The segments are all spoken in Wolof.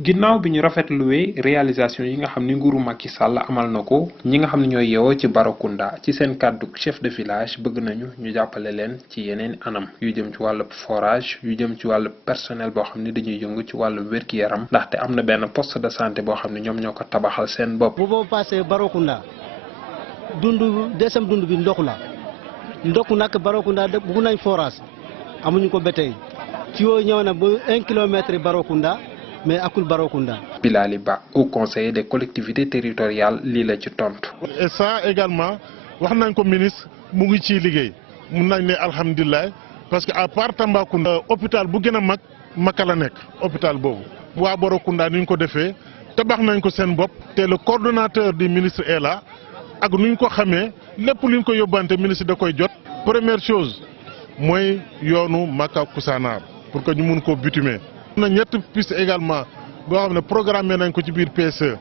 ginnaaw bi ñu rafetluwee réalisation yi nga xam ni nguuru Macky Sall amal na ko ñi nga xam ne ñooy yeewoo ci Barakunda ci seen kàddu chef de village bëgg nañu ñu jàppale leen ci yeneen anam yu jëm ci wàllu forage yu jëm ci wàllu personnel boo xam ni dañuy yëngu ci wàllu wér-gi-yaram ndaxte am na benn poste de santé boo xam ne ñoom ñoo ko tabaxal seen bopp. bu boobu passé Barakunda deuxième dund bi ndox la ndox nag Barakunda bëgg nañ forage amuñu ko ba tey ci yooyu ñëw na ba 1 kilomètre Barakunda mais akul Barakunda. Bilali Ba au conseiller des collectivités territoriales lii la ci tontu. et ça également wax nañ ko ministre mu ngi ciy liggéey mun nañ ne alhamdulilah parce que à part Tambacounda hôpital bu gën a mag Maka la nekk hôpital boobu waa Barakunda ni ñu ko defee tabax nañ ko seen bopp te le coordonnateur du ministre est là ak nu ñu ko xamee lépp lu ñu ko yóbbante ministre da koy jot. première chose mooy yoonu Maka Koussanar pour que ñu mun koo bitumer. am na ñetti piste également boo xam ne programmé nañ ko ci biir PSE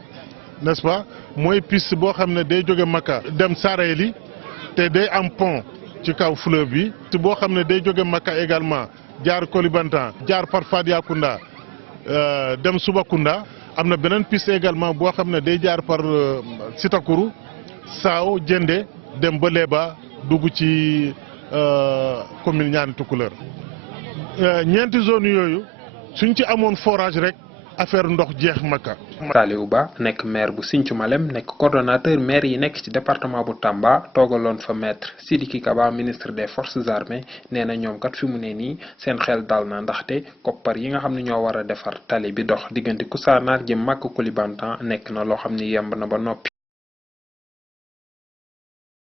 n'est-ce pas mooy piste boo xam ne day jóge Maka dem Sarayli te day am pont ci kaw fleuve bi. piste boo xam ne day jóge Maka également jaar Kolibantan jaar par Fadiakunda dem Subakunda. am na beneen piste également boo xam ne day jaar par Sitakuru Sao Jende dem ba Leba dugg ci commune Niani Tukulër ñeenti zone yooyu suñ ci amoon forage rek affaire ndox jeex Maka. Saliou Ba nekk maire bu Sinthiou Malem nekk coordonnateur maire yi nekk ci département bu Tamba toogaloon fa maître Sidiki Kaba ministre des forces armées nee na ñoom kat fi mu ne nii seen xel dal na ndaxte koppar yi nga xam ne ñoo war a defar tali bi dox diggante Koussanar jëm Maka Koulibantang nekk na loo xam ni yemb na ba noppi.